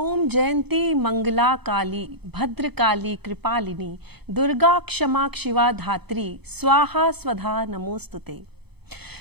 ओम जयंती मंगला काली भद्रकाली कृपालिनी दुर्गा क्षमा शिवा धात्री स्वाहा स्वधा नमोस्तुते।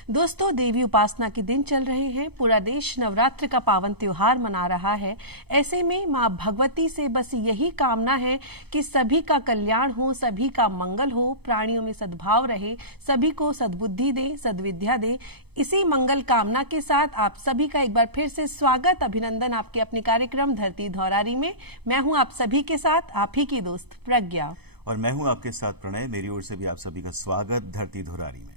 दोस्तों, देवी उपासना के दिन चल रहे हैं। पूरा देश नवरात्र का पावन त्योहार मना रहा है। ऐसे में मां भगवती से बस यही कामना है कि सभी का कल्याण हो, सभी का मंगल हो, प्राणियों में सद्भाव रहे, सभी को सद्बुद्धि दे, सद्विद्या दे। इसी मंगल कामना के साथ आप सभी का एक बार फिर से स्वागत, अभिनंदन आपके अपने कार्यक्रम धरती धौरारी में। मैं हूं आप सभी के साथ आप ही की दोस्त प्रज्ञा, और मैं हूं आपके साथ प्रणय। मेरी ओर से भी आप सभी का स्वागत धरती धौरारी में।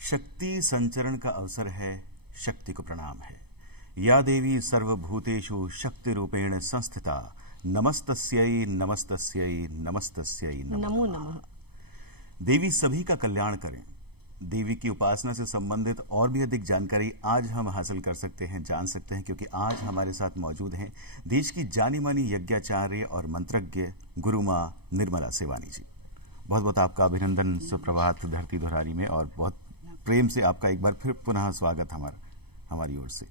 शक्ति संचरण का अवसर है, शक्ति को प्रणाम है। या देवी सर्वभूतेषु शक्ति रूपेण संस्थिता नमस्तस्यै नमस्तस्यै नमस्तस्यै नमो नमः। देवी सभी का कल्याण करें। देवी की उपासना से संबंधित और भी अधिक जानकारी आज हम हासिल कर सकते हैं, जान सकते हैं, क्योंकि आज हमारे साथ मौजूद हैं देश की जानी मानी यज्ञाचार्य और मंत्रज्ञ गुरु मां निर्मला सेवानी जी। बहुत बहुत आपका अभिनंदन, सुप्रभात धरती धौरारी में, और बहुत प्रेम से आपका एक बार फिर पुनः स्वागत हमारी ओर से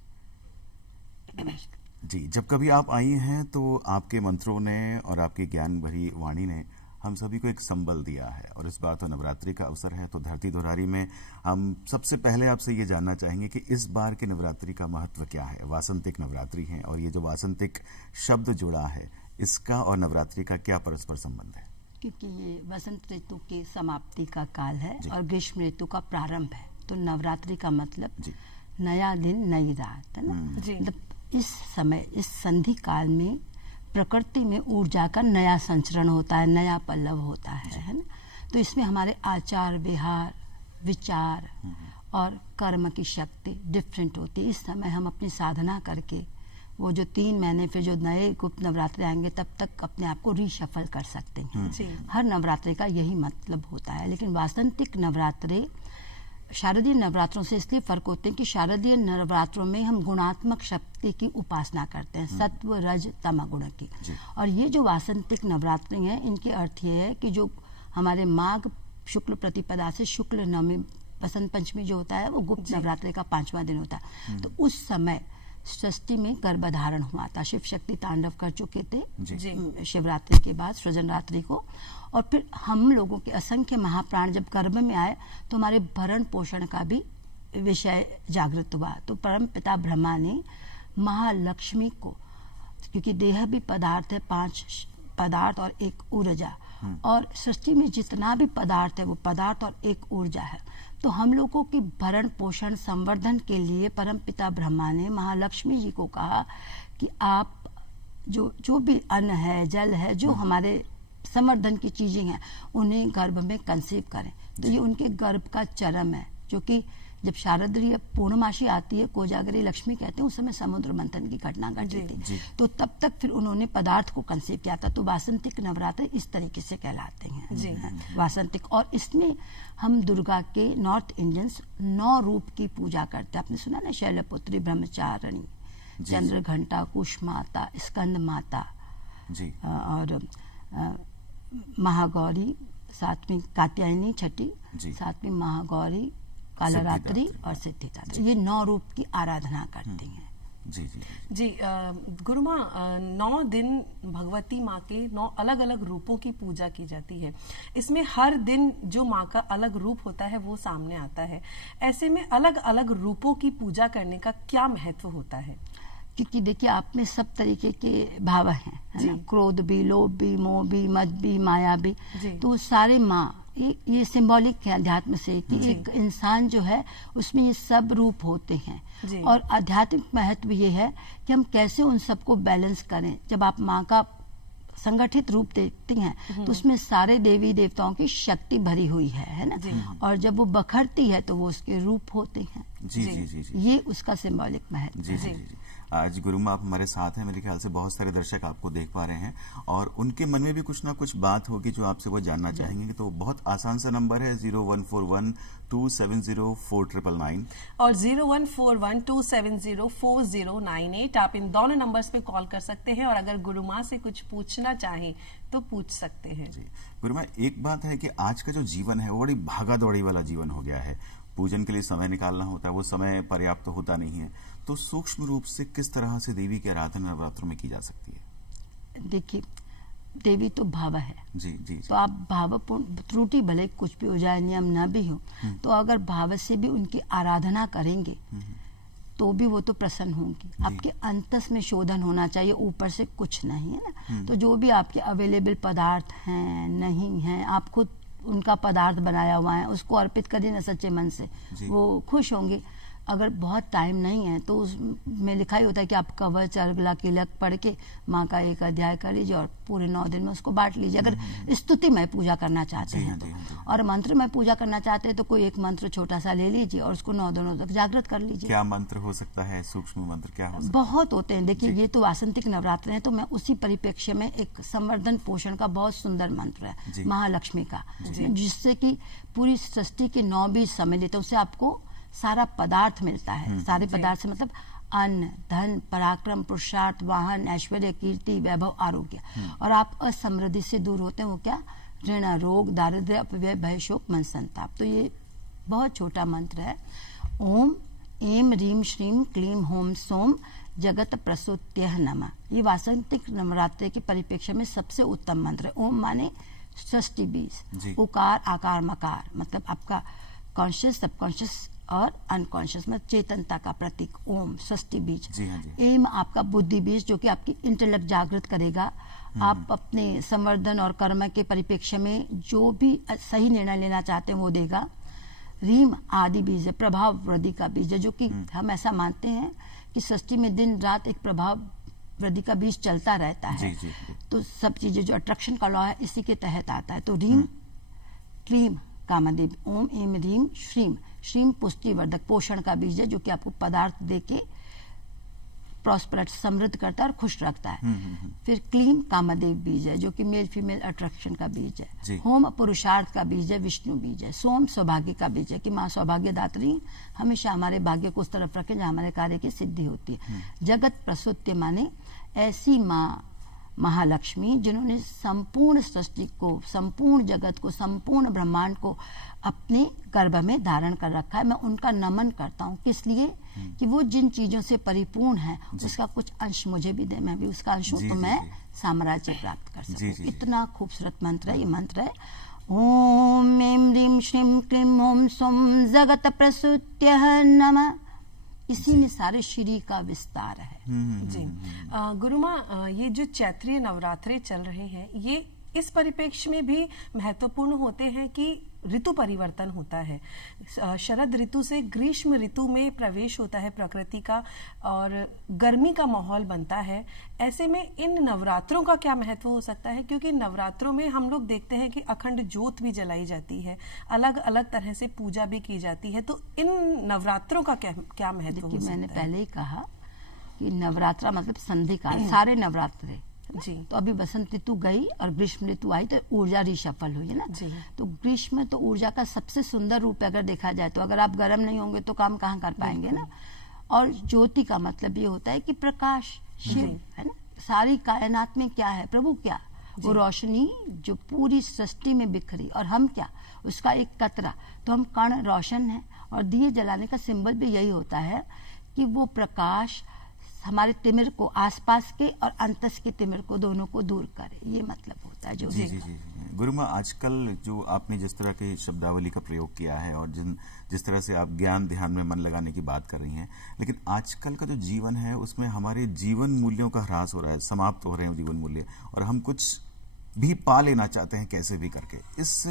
जी। जब कभी आप आई हैं तो आपके मंत्रों ने और आपकी ज्ञान भरी वाणी ने हम सभी को एक संबल दिया है, और इस बार तो नवरात्रि का अवसर है। तो धरती धौरारी में हम सबसे पहले आपसे ये जानना चाहेंगे कि इस बार की नवरात्रि का महत्व क्या है। वासंतिक नवरात्रि है, और ये जो वासंतिक शब्द जुड़ा है, इसका और नवरात्रि का क्या परस्पर संबंध है? क्योंकि ये वसंत ऋतु की समाप्ति का काल है और ग्रीष्म ऋतु का प्रारंभ है, तो नवरात्रि का मतलब नया दिन नई रात है ना। मतलब इस समय, इस संधि काल में प्रकृति में ऊर्जा का नया संचरण होता है, नया पल्लव होता है ना। तो इसमें हमारे आचार व्यवहार, विचार और कर्म की शक्ति डिफरेंट होती है। इस समय हम अपनी साधना करके वो जो 3 महीने फिर जो नए गुप्त नवरात्रे आएंगे तब तक अपने आप को रीशफल कर सकते हैं। हर नवरात्रे का यही मतलब होता है। लेकिन वासंतिक नवरात्रे शारदीय नवरात्रों से इसलिए फर्क होते हैं कि शारदीय नवरात्रों में हम गुणात्मक शक्ति की उपासना करते हैं, सत्व रज तम गुण की। और ये जो वासंतिक नवरात्रि हैं, इनके अर्थ ये है कि जो हमारे माघ शुक्ल प्रतिपदा से शुक्ल नवमी बसंत पंचमी जो होता है वो गुप्त नवरात्रि का 5वां दिन होता है। तो उस समय षष्ठी में गर्भधारण हुआ था, शिव शक्ति तांडव कर चुके थे शिवरात्रि के बाद सृजन रात्रि को। और फिर हम लोगों के असंख्य महाप्राण जब गर्भ में आए तो हमारे भरण पोषण का भी विषय जागृत हुआ। तो परम पिता ब्रह्मा ने महालक्ष्मी को, क्योंकि देह भी पदार्थ है, 5 पदार्थ और 1 ऊर्जा, और सृष्टि में जितना भी पदार्थ है वो पदार्थ और 1 ऊर्जा है। तो हम लोगों की भरण पोषण संवर्धन के लिए परम पिता ब्रह्मा ने महालक्ष्मी जी को कहा कि आप जो भी अन्न है, जल है, जो हमारे संवर्धन की चीजें हैं, उन्हें गर्भ में कंसीव करें। तो ये उनके गर्भ का चरम है, जो कि जब शारदीय पूर्णमासी आती है, कोजागरी लक्ष्मी कहते हैं, उस समय समुद्र मंथन की घटना घटी थी। तो तब तक फिर उन्होंने पदार्थ को कंसीव किया था। तो वासंतिक नवरात्र इस तरीके से कहलाते हैं वासंतिक। और इसमें हम दुर्गा के नॉर्थ इंडियंस 9 रूप की पूजा करते हैं। आपने सुना ना, शैलपुत्री, ब्रह्मचारिणी, चंद्र घंटा, कुश माता, स्कंद माता और महागौरी, 7वीं कात्यायनी, 6ठी, 7वीं महागौरी, कालरात्रि और सिद्धिदात्री। ये 9 रूप की आराधना करती हैं। जी गुरु माँ, 9 दिन भगवती माँ के 9 अलग अलग रूपों की पूजा की जाती है। इसमें हर दिन जो माँ का अलग रूप होता है वो सामने आता है। ऐसे में अलग अलग रूपों की पूजा करने का क्या महत्व होता है? क्योंकि देखिए, आप में सब तरीके के भाव हैं, है ना? क्रोध भी, लोभ भी, मोह भी, मद भी, माया भी। तो सारे माँ, ये सिंबॉलिक है अध्यात्म से कि एक इंसान जो है उसमें ये सब रूप होते हैं। और आध्यात्मिक महत्व ये है कि हम कैसे उन सबको बैलेंस करें। जब आप माँ का संगठित रूप देखती हैं तो उसमें सारे देवी देवताओं की शक्ति भरी हुई है ना। और जब वो बखरती है तो वो उसके रूप होते हैं। ये उसका सिंबॉलिक महत्व है। आज गुरु माँ आप हमारे साथ हैं। मेरे ख्याल से बहुत सारे दर्शक आपको देख पा रहे हैं और उनके मन में भी कुछ ना कुछ बात होगी जो आपसे वो जानना चाहेंगे। तो बहुत आसान सा नंबर है 0141-270-4999 और 0141-270-4098। आप इन दोनों नंबर्स पे कॉल कर सकते हैं और अगर गुरु माँ से कुछ पूछना चाहें तो पूछ सकते हैं। गुरु माँ, एक बात है कि आज का जो जीवन है वो बड़ी भागा दौड़ी वाला जीवन हो गया है। पूजन के लिए समय निकालना होता है, वो समय पर्याप्त होता नहीं है। तो सूक्ष्म रूप से किस तरह से देवी की आराधना नवरात्रों में की जा सकती है? देखिए, देवी तो भाव है। जी जी, जी। तो आप भावपूर्ण, त्रुटि भले कुछ भी हो जाए, नियम न भी हो, तो अगर भाव से भी उनकी आराधना करेंगे तो भी वो तो प्रसन्न होंगी। आपके अंतस में शोधन होना चाहिए, ऊपर से कुछ नहीं, है ना। तो जो भी आपके अवेलेबल पदार्थ हैं, नहीं हैं, आप खुद उनका पदार्थ बनाया हुआ है, उसको अर्पित करिए ना सच्चे मन से, वो खुश होंगे। अगर बहुत टाइम नहीं है तो उसमें लिखा ही होता है कि आप कवच अर्गला किलक पढ़ के माँ का एक अध्याय कर लीजिए और पूरे 9 दिन में उसको बांट लीजिए, अगर स्तुति में पूजा करना चाहते हैं तो। और मंत्र में पूजा करना चाहते हैं तो कोई एक मंत्र छोटा सा ले लीजिए और उसको 9 दिनों तक जागृत कर लीजिए। क्या मंत्र हो सकता है? सूक्ष्म मंत्र क्या हो सकता है? बहुत होते हैं। देखिए, ये तो वासंतिक नवरात्र है, तो मैं उसी परिप्रेक्ष्य में एक संवर्धन पोषण का बहुत सुंदर मंत्र है महालक्ष्मी का, जिससे कि पूरी सृष्टि के 9 बीज सम्मिलित है, उससे आपको सारा पदार्थ मिलता है। सारे पदार्थ से मतलब अन्न, धन, पराक्रम, पुरुषार्थ, वाहन, ऐश्वर्य, कीर्ति, वैभव, आरोग्य। और आप असमृद्धि से दूर होते हैं। वो क्या? ऋण, रोग, दारिद्र्य, अपव्यय, भय, शोक, मन, संताप। तो ये बहुत छोटा मंत्र है। ओम ऐं ह्रीं श्रीं क्लीं हूं सौं जगत प्रसूत्यः नमः। ये वासंतिक नवरात्रि के परिप्रेक्ष्य में सबसे उत्तम मंत्र है। ओम माने षष्टि बीज, उकार, आकार, मकार, मतलब आपका कॉन्शियस, सबकॉन्शियस और अनकॉन्शियस में चेतनता का प्रतीक ओम, षष्टि बीज। एम आपका बुद्धि बीज, जो कि आपकी इंटेलेक्ट जागृत करेगा। आप अपने संवर्धन और कर्म के परिप्रेक्ष्य में जो भी सही निर्णय लेना चाहते हैं वो देगा। रीम आदि बीज है, प्रभाव वृद्धि का बीज है, जो कि हम ऐसा मानते हैं कि षष्टि में दिन रात एक प्रभाव वृद्धि का बीज चलता रहता है। तो सब चीजें जो अट्रैक्शन का लॉ है इसी के तहत आता है। तो रीम क्लीम कामदेव, ओम ऐं ह्रीं श्रीं, श्रीं पुष्टिवर्धक, पोषण का बीज है, जो कि आपको पदार्थ देके प्रॉस्पेरिटी, समृद्ध करता है और खुश रखता है। फिर क्लीम कामदेव बीज है, जो कि मेल फीमेल अट्रैक्शन का बीज है। होम पुरुषार्थ का बीज है, विष्णु बीज है। सोम सौभाग्य का बीज है कि माँ सौभाग्यदात्री हमेशा हमारे भाग्य को उस तरफ रखें जहाँ हमारे कार्य की सिद्धि होती है। जगत प्रसूत्य माने ऐसी माँ महालक्ष्मी जिन्होंने संपूर्ण सृष्टि को, संपूर्ण जगत को, संपूर्ण ब्रह्मांड को अपने गर्भ में धारण कर रखा है। मैं उनका नमन करता हूँ। किस लिए? कि वो जिन चीजों से परिपूर्ण है उसका कुछ अंश मुझे भी दे, मैं भी उसका अंश हूँ, तो मैं साम्राज्य प्राप्त कर सकूँ। इतना खूबसूरत मंत्र है ये मंत्र है। ओम ऐं ह्रीं श्रीं क्लीं हूं सौं जगत प्रसूत्यः नमः। इसी में सारे श्री का विस्तार है। जी गुरु माँ, ये जो चैत्रीय नवरात्रे चल रहे हैं, ये इस परिप्रेक्ष्य में भी महत्वपूर्ण होते हैं कि ऋतु परिवर्तन होता है। शरद ऋतु से ग्रीष्म ऋतु में प्रवेश होता है प्रकृति का और गर्मी का माहौल बनता है। ऐसे में इन नवरात्रों का क्या महत्व हो सकता है? क्योंकि नवरात्रों में हम लोग देखते हैं कि अखंड ज्योत भी जलाई जाती है, अलग अलग तरह से पूजा भी की जाती है। तो इन नवरात्रों का क्या महत्व हो सकता है? मैंने पहले ही कहा कि नवरात्रा मतलब संधि काल, सारे नवरात्रे जी। तो अभी बसंत ऋतु गई और ग्रीष्म ऋतु आई तो ऊर्जा रिशफल हुई है ना जी। तो ग्रीष्म तो ऊर्जा का सबसे सुंदर रूप अगर देखा जाए तो अगर आप गर्म नहीं होंगे तो काम कहाँ कर पाएंगे ना। और ज्योति का मतलब ये होता है कि प्रकाश, शिव है ना। सारी कायनात में क्या है? प्रभु क्या? वो रोशनी जो पूरी सृष्टि में बिखरी, और हम क्या? उसका एक कतरा। तो हम कण रोशन है, और दिए जलाने का सिंबल भी यही होता है कि वो प्रकाश हमारे तिमिर को, आसपास के और अंतस के तिमिर को, दोनों को दूर करे। ये मतलब होता है जो जी जी जी। गुरु माँ, आजकल जो आपने जिस तरह की शब्दावली का प्रयोग किया है और जिस तरह से आप ज्ञान ध्यान में मन लगाने की बात कर रही हैं, लेकिन आजकल का जो जीवन है उसमें हमारे जीवन मूल्यों का ह्रास हो रहा है, समाप्त हो रहे हैं जीवन मूल्य, और हम कुछ भी पा लेना चाहते हैं कैसे भी करके। इस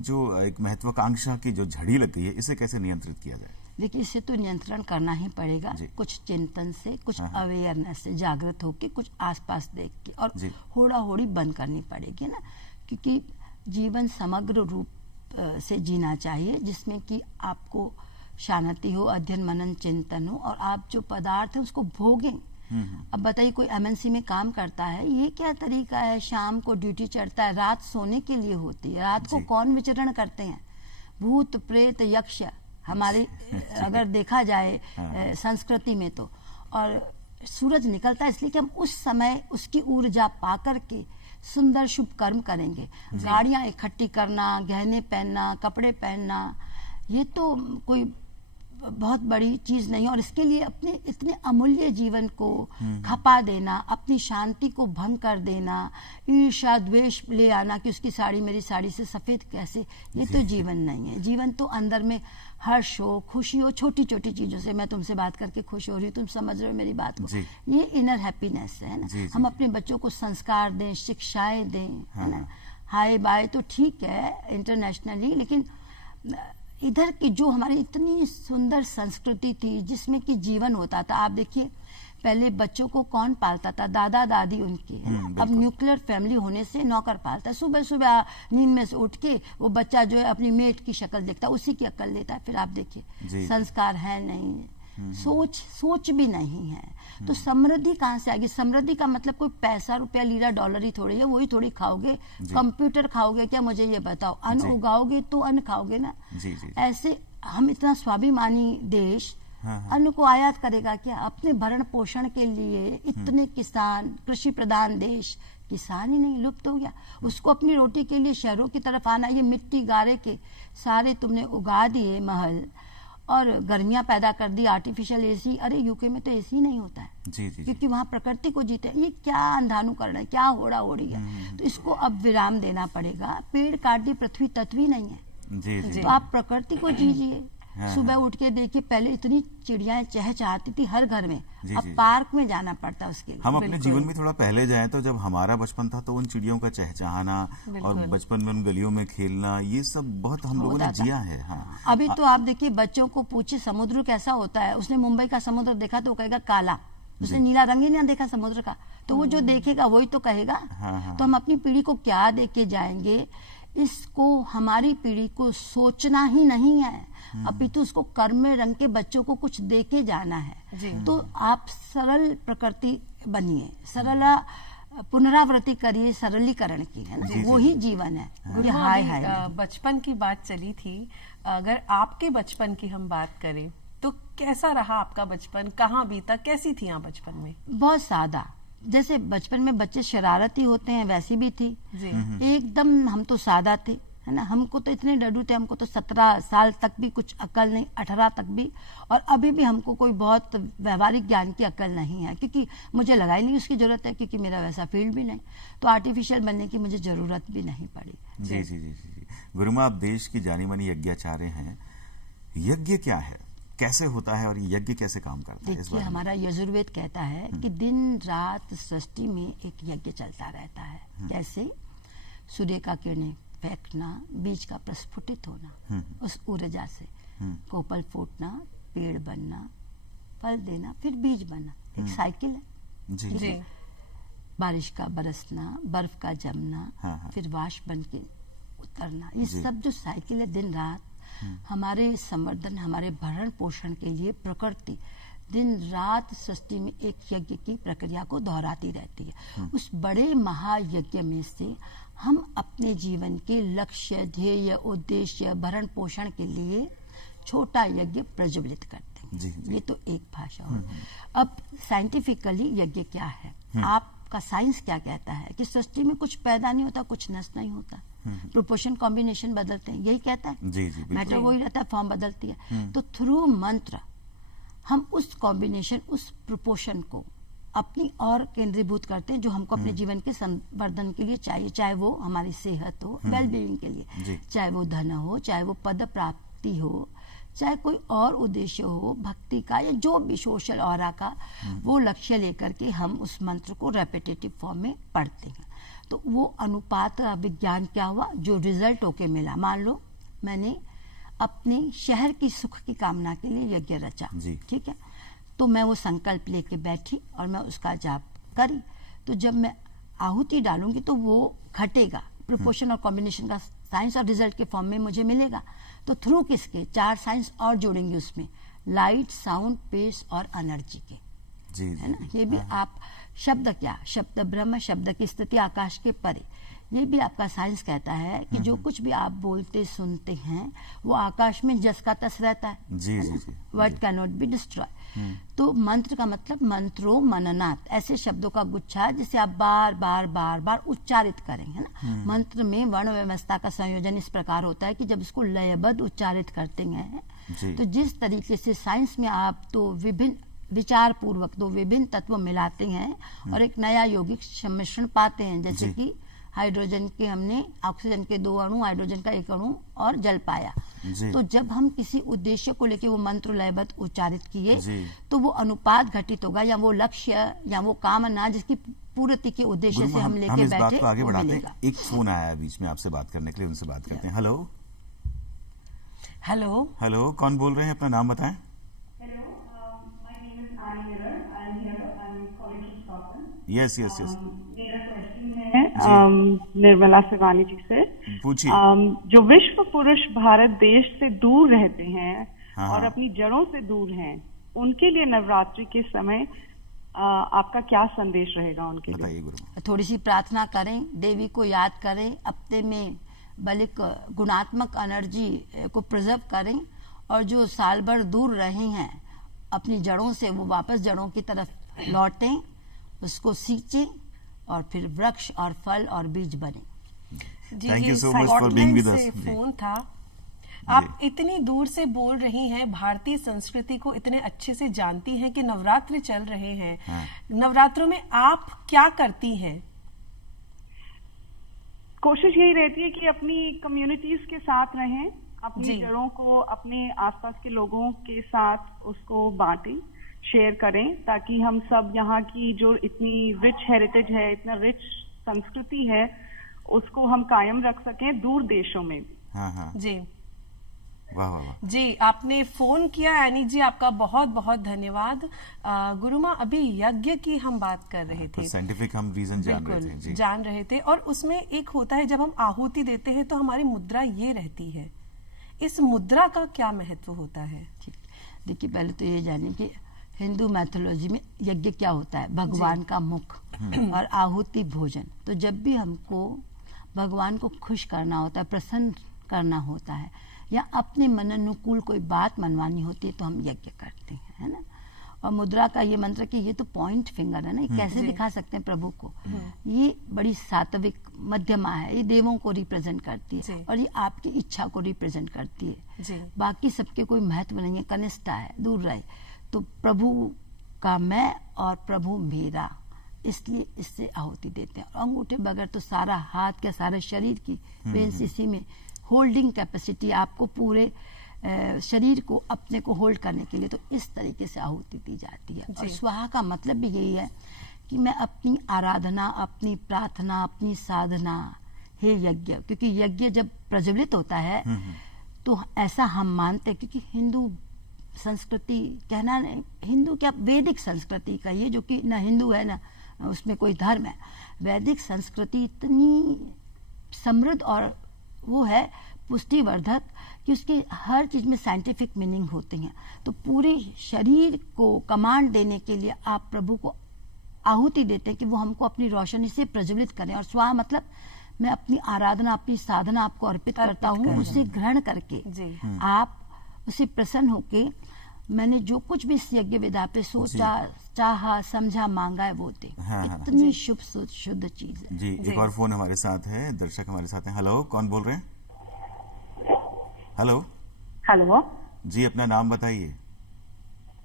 जो एक महत्वाकांक्षा की जो झड़ी लग गई है, इसे कैसे नियंत्रित किया जाए? देखिए, इसे तो नियंत्रण करना ही पड़ेगा, कुछ चिंतन से, कुछ अवेयरनेस से, जागृत होके, कुछ आसपास देख के, और होड़ा होड़ी बंद करनी पड़ेगी ना। क्योंकि जीवन समग्र रूप से जीना चाहिए, जिसमें कि आपको शांति हो, अध्ययन मनन चिंतन हो, और आप जो पदार्थ है उसको भोगें। अब बताइए, कोई एमएनसी में काम करता है, ये क्या तरीका है? शाम को ड्यूटी चढ़ता है, रात सोने के लिए होती है। रात को कौन विचरण करते हैं? भूत प्रेत यक्ष हमारे अगर देखा जाए संस्कृति में तो। और सूरज निकलता है इसलिए कि हम उस समय उसकी ऊर्जा पा करके सुंदर शुभ कर्म करेंगे। गाड़ियां इकट्ठी करना, गहने पहनना, कपड़े पहनना, ये तो कोई बहुत बड़ी चीज नहीं है। और इसके लिए अपने इतने अमूल्य जीवन को खपा देना, अपनी शांति को भंग कर देना, ईर्ष्या द्वेष ले आना कि उसकी साड़ी मेरी साड़ी से सफेद कैसे, ये तो जीवन नहीं है। जीवन तो अंदर में हर्ष हो, खुशी हो, छोटी छोटी चीजों से। मैं तुमसे बात करके खुश हो रही हूँ, तुम समझ रहे हो मेरी बात को, ये इनर हैप्पीनेस है ना। हम अपने बच्चों को संस्कार दें, शिक्षाएं दें, है ना। हाय बाय तो ठीक है इंटरनेशनली, लेकिन इधर की जो हमारी इतनी सुंदर संस्कृति थी जिसमें कि जीवन होता था। आप देखिए पहले बच्चों को कौन पालता था, दादा दादी उनके, अब न्यूक्लियर फैमिली होने से नौकर पालता है। सुबह सुबह नींद में से उठ के वो बच्चा जो है अपनी मेट की शक्ल देखता है, उसी की अक्ल लेता है। फिर आप देखिए संस्कार है नहीं, सोच भी नहीं है, तो समृद्धि कहाँ से आएगी? समृद्धि का मतलब कोई पैसा रुपया लीरा डॉलर ही थोड़ी है, वही थोड़ी खाओगे। कंप्यूटर खाओगे क्या, मुझे ये बताओ? अन्न उगाओगे तो अन्न खाओगे ना। ऐसे हम इतना स्वाभिमानी देश अन्न को आयात करेगा क्या? अपने भरण पोषण के लिए इतने किसान, कृषि प्रधान देश, किसान ही नहीं, लुप्त हो गया। उसको अपनी रोटी के लिए शहरों की तरफ आना, ये मिट्टी गारे के सारे तुमने उगा दिए महल और गर्मियां पैदा कर दी, आर्टिफिशियल एसी। अरे यूके में तो एसी नहीं होता है क्योंकि वहां प्रकृति को जीते। ये क्या अंधानुकरण है, क्या होड़ा होड़ी है? तो इसको अब विराम देना पड़ेगा। पेड़ काट दी, पृथ्वी तत्व ही नहीं है। तो आप प्रकृति को जीजिए। सुबह उठ के देखिए, पहले इतनी चिड़ियाएं चहचहाती थी हर घर में, अब पार्क में जाना पड़ता है उसके लिए। हम अपने जीवन में थोड़ा पहले जाएं तो जब हमारा बचपन था तो उन चिड़ियों का चहचहाना और बचपन में उन गलियों में खेलना, ये सब बहुत हम लोगों ने जिया है। हाँ। अभी तो आप देखिए बच्चों को पूछे समुद्र कैसा होता है, उसने मुंबई का समुद्र देखा तो वो कहेगा काला, उसने नीला रंग ही नहीं देखा समुद्र का, तो वो जो देखेगा वही तो कहेगा। तो हम अपनी पीढ़ी को क्या दे के जाएंगे? इसको हमारी पीढ़ी को सोचना ही नहीं है, अपितु उसको कर्म में रंग के बच्चों को कुछ दे के जाना है। तो आप सरल प्रकृति बनिए, सरल पुनरावृत्ति करिए सरलीकरण की, है ना। वो ही जीवन है। हाय बचपन की बात चली थी, अगर आपके बचपन की हम बात करें तो कैसा रहा आपका बचपन? कहाँ बीता? कैसी थी आप बचपन में? बहुत सादा। जैसे बचपन में बच्चे शरारती होते हैं वैसी भी थी एकदम। हम तो सादा थे, है ना। हमको तो इतने डडू थे, हमको तो 17 साल तक भी कुछ अकल नहीं, 18 तक भी, और अभी भी हमको कोई बहुत व्यवहारिक ज्ञान की अकल नहीं है, क्योंकि मुझे लगा ही नहीं उसकी जरूरत है, क्योंकि मेरा वैसा फील्ड भी नहीं, तो आर्टिफिशियल बनने की मुझे जरूरत भी नहीं पड़ी। जी जी जी जी। गुरुमा, आप देश की जानी मानी यज्ञाचार्य हैं, यज्ञ क्या है, कैसे होता है और यज्ञ कैसे काम करता है? देखिए हमारा यजुर्वेद कहता है कि दिन रात सृष्टि में एक यज्ञ चलता रहता है। कैसे? सूर्य का किरणें फेंकना, बीज का प्रस्फुटित होना, उस ऊर्जा से कोपल फूटना, पेड़ बनना, फल देना, फिर बीज बनना, एक साइकिल है। जी। बारिश का बरसना, बर्फ का जमना, फिर वाष्प बन के उतरना, ये सब जो साइकिल है दिन रात हमारे संवर्धन, हमारे भरण पोषण के लिए प्रकृति दिन रात सृष्टि में एक यज्ञ की प्रक्रिया को दोहराती रहती है। उस बड़े महायज्ञ में से हम अपने जीवन के लक्ष्य, ध्येय, उद्देश्य, भरण पोषण के लिए छोटा यज्ञ प्रज्वलित करते हैं। जी। ये तो एक भाषा हो। अब साइंटिफिकली यज्ञ क्या है? आपका साइंस क्या कहता है कि सृष्टि में कुछ पैदा नहीं होता, कुछ नष्ट नहीं होता, प्रोपोर्शन कॉम्बिनेशन बदलते हैं, यही कहता है। जी जी, मैटर वही रहता है, फॉर्म बदलती है। तो थ्रू मंत्र हम उस कॉम्बिनेशन, उस प्रोपोर्शन को अपनी और केंद्रीभूत करते हैं, जो हमको अपने जीवन के संवर्धन के लिए चाहिए, चाहे वो हमारी सेहत हो, वेल बीइंग के लिए, चाहे वो धन हो, चाहे वो पद प्राप्ति हो, चाहे कोई और उद्देश्य हो, भक्ति का या जो भी सोशल ऑरा का, वो लक्ष्य लेकर के हम उस मंत्र को रेपिटेटिव फॉर्म में पढ़ते हैं। तो वो अनुपात विज्ञान क्या हुआ, जो रिजल्ट होके मिला। मान लो मैंने अपने शहर की सुख की कामना के लिए यज्ञ रचा, ठीक है, तो मैं वो संकल्प लेके बैठी और मैं उसका जाप करी, तो जब मैं आहुति डालूंगी तो वो घटेगा, प्रोपोर्शन और कॉम्बिनेशन का साइंस और रिजल्ट के फॉर्म में मुझे मिलेगा। तो थ्रू किसके 4 साइंस और जोड़ेंगे उसमें, लाइट, साउंड, पेस और एनर्जी के, है ना। ये भी आप शब्द क्या, शब्द ब्रह्म, शब्द की स्थिति आकाश के परे, ये भी आपका साइंस कहता है कि जो कुछ भी आप बोलते सुनते हैं वो आकाश में जस का तस रहता है। जी जी जी। Word cannot be destroy. तो मंत्र का मतलब मंत्रो मननात, ऐसे शब्दों का गुच्छा जिसे आप बार बार बार बार उच्चारित करें, है ना। मंत्र में वर्ण व्यवस्था का संयोजन इस प्रकार होता है कि जब इसको लयबद्ध उच्चारित करते हैं तो जिस तरीके से साइंस में आप तो विभिन्न विचार पूर्वक तो विभिन्न तत्व मिलाते हैं और एक नया यौगिक सम्मिश्रण पाते हैं, जैसे कि हाइड्रोजन के हमने ऑक्सीजन के 2 अणु, हाइड्रोजन का 1 अणु और जल पाया। तो जब हम किसी उद्देश्य को लेकर वो मंत्र लयबद्ध उच्चारित किए तो वो अनुपात घटित होगा, या वो लक्ष्य या वो कामना जिसकी पूर्ति के उद्देश्य से हम लेके इस बात बैठे को आगे वो बढ़ाते मिलेगा। हैं। एक फोन आया है बीच में आपसे बात करने के लिए, उनसे बात करते हैं। हेलो हेलो हेलो, कौन बोल रहे हैं? अपना नाम बताएं। यस यस यस, मेरा क्वेश्चन है निर्मला शिवानी जी से। पूछिए। जो विश्व पुरुष भारत देश से दूर रहते हैं हाँ, और अपनी जड़ों से दूर हैं, उनके लिए नवरात्रि के समय आपका क्या संदेश रहेगा उनके लिए? बताइए गुरु। थोड़ी सी प्रार्थना करें, देवी को याद करें, अपने में बलिक गुणात्मक एनर्जी को प्रिजर्व करें, और जो साल भर दूर रहे हैं अपनी जड़ों से वो वापस जड़ों की तरफ लौटें, उसको सींचें और फिर वृक्ष और फल और बीज बने। Thank you so much for being with us. से फोन था। आप इतनी दूर से बोल रही हैं, भारतीय संस्कृति को इतने अच्छे से जानती हैं कि नवरात्र चल रहे हैं। नवरात्रों में आप क्या करती हैं? कोशिश यही रहती है कि अपनी कम्युनिटीज के साथ रहें, अपनी जड़ों को अपने आसपास के लोगों के साथ उसको बांटें, शेयर करें, ताकि हम सब यहाँ की जो इतनी रिच हेरिटेज है, इतना रिच संस्कृति है, उसको हम कायम रख सकें दूर देशों में भी। हाँ। जी वाह वाह वाह। जी, आपने फोन किया एनी जी, आपका बहुत बहुत धन्यवाद। गुरुमा, अभी यज्ञ की हम बात कर रहे थे, साइंटिफिक हम रीजन जान रहे थे। जी। जान रहे थे, और उसमें एक होता है जब हम आहुति देते हैं तो हमारी मुद्रा ये रहती है, इस मुद्रा का क्या महत्व होता है? देखिए, पहले तो ये जानिए कि हिंदू मैथोलॉजी में यज्ञ क्या होता है, भगवान का मुख और आहुति भोजन। तो जब भी हमको भगवान को खुश करना होता है, प्रसन्न करना होता है, या अपने मन अनुकूल कोई बात मनवानी होती है, तो हम यज्ञ करते हैं, है ना। और मुद्रा का ये मंत्र कि ये तो पॉइंट फिंगर है ना, ये कैसे दिखा सकते हैं प्रभु को, ये बड़ी सात्विक मध्यमा है, ये देवों को रिप्रेजेंट करती है और ये आपकी इच्छा को रिप्रेजेंट करती है। बाकी सबके कोई महत्व नहीं है, कनिष्ठा है, दूर रहे। तो प्रभु का मैं और प्रभु मेरा, इसलिए इससे आहुति देते हैं। अंगूठे बगैर तो सारा हाथ के सारे शरीर की वेन्स इसी में होल्डिंग कैपेसिटी, आपको पूरे शरीर को अपने को होल्ड करने के लिए, तो इस तरीके से आहुति दी जाती है। और स्वाहा का मतलब भी यही है कि मैं अपनी आराधना, अपनी प्रार्थना, अपनी साधना, हे यज्ञ, क्योंकि यज्ञ जब प्रज्वलित होता है तो ऐसा हम मानते हैं, क्योंकि हिंदू संस्कृति कहना नहीं, हिंदू क्या वैदिक संस्कृति कहिए, जो कि न हिंदू है न उसमें कोई धर्म है, वैदिक संस्कृति इतनी समृद्ध और वो है पुष्टिवर्धक कि उसके हर चीज में साइंटिफिक मीनिंग होती हैं। तो पूरे शरीर को कमांड देने के लिए आप प्रभु को आहुति देते हैं कि वो हमको अपनी रोशनी से प्रज्वलित करें। और स्वाहा मतलब मैं अपनी आराधना, अपनी साधना आपको अर्पित करता हूँ, उसे ग्रहण करके आप उसे प्रसन्न होके मैंने जो कुछ भी इस यज्ञ विधा पे सोचा, चाहा, समझा, मांगा है वो दे। इतनी शुभ शुद्ध चीज है। जी, एक और फोन हमारे साथ है, दर्शक हमारे साथ हैं। हेलो, कौन बोल रहे हैं? हेलो जी, अपना नाम बताइए।